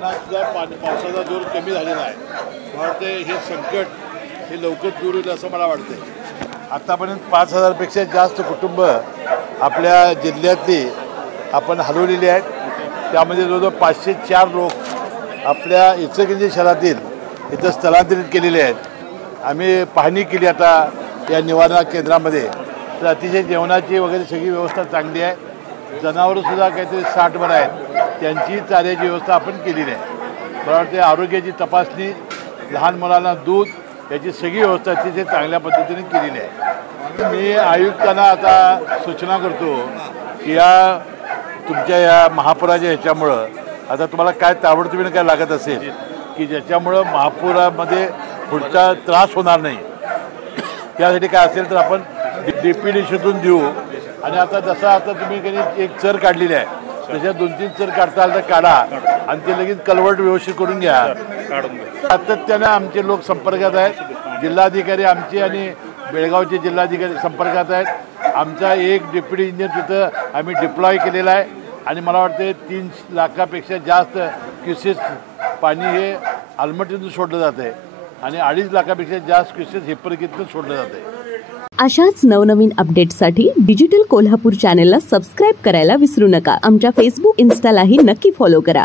धरणात सुद्धा पावसाचा जोर कमी झालेला आहे. मला वाटते हे संकट हे लवकर दूर होईल असं मला वाटतं. आतापर्यंत 5,000पेक्षा जास्त कुटुंब आपल्या जिल्ह्यातली आपण हलवलेली आहेत. त्यामध्ये जवळजवळ 504 लोक आपल्या इचलकरंजी शहरातील इथं स्थलांतरित केलेले आहेत. आम्ही पाहणी केली आता या निवारा केंद्रामध्ये, तर अतिशय जेवणाची वगैरे सगळी व्यवस्था चांगली आहे. जनावरंसुद्धा काहीतरी 60 आहेत, त्यांची चाऱ्याची व्यवस्था आपण केलेली आहे. मला वाटते आरोग्याची तपासणी, लहान मुलांना दूध याची सगळी व्यवस्था अतिशय चांगल्या पद्धतीने केलेली आहे. मी आयुक्तांना आता सूचना करतो की या तुमच्या या महापुराच्या ह्याच्यामुळं आता तुम्हाला काय ताबडतोबीने काय लागत असेल की ज्याच्यामुळं महापुरामध्ये पुढचा त्रास होणार नाही, त्यासाठी काय असेल तर आपण DPDCतून देऊ. आणि आता जसं आता तुम्ही कधी एक चर काढलेली आहे, तशा 2-3 चर काढता आलं तर काढा आणि ते लगेच कलवट व्यवस्थित करून घ्या. सातत्यानं आमचे लोक संपर्कात आहेत. जिल्हाधिकारी आमचे आणि बेळगावचे जिल्हाधिकारी संपर्कात आहेत. आमचा एक डेप्युटी इंजिनियर तिथं आम्ही डिप्लॉय केलेला आहे. आणि मला वाटते 3 लाखापेक्षा जास्त क्युसेस पाणी हे आलमटीतून सोडलं जातं आहे आणि 2.5 लाखापेक्षा जास्त क्युसेस हिप्परकीतून सोडलं जातं आहे. अशाच नवनवीन अपडेट्ससाठी डिजिटल कोल्हापूर चॅनेलला सबस्क्राईब करायला विसरू नका. आमच्या फेसबुक, इन्स्टालाही नक्की फॉलो करा.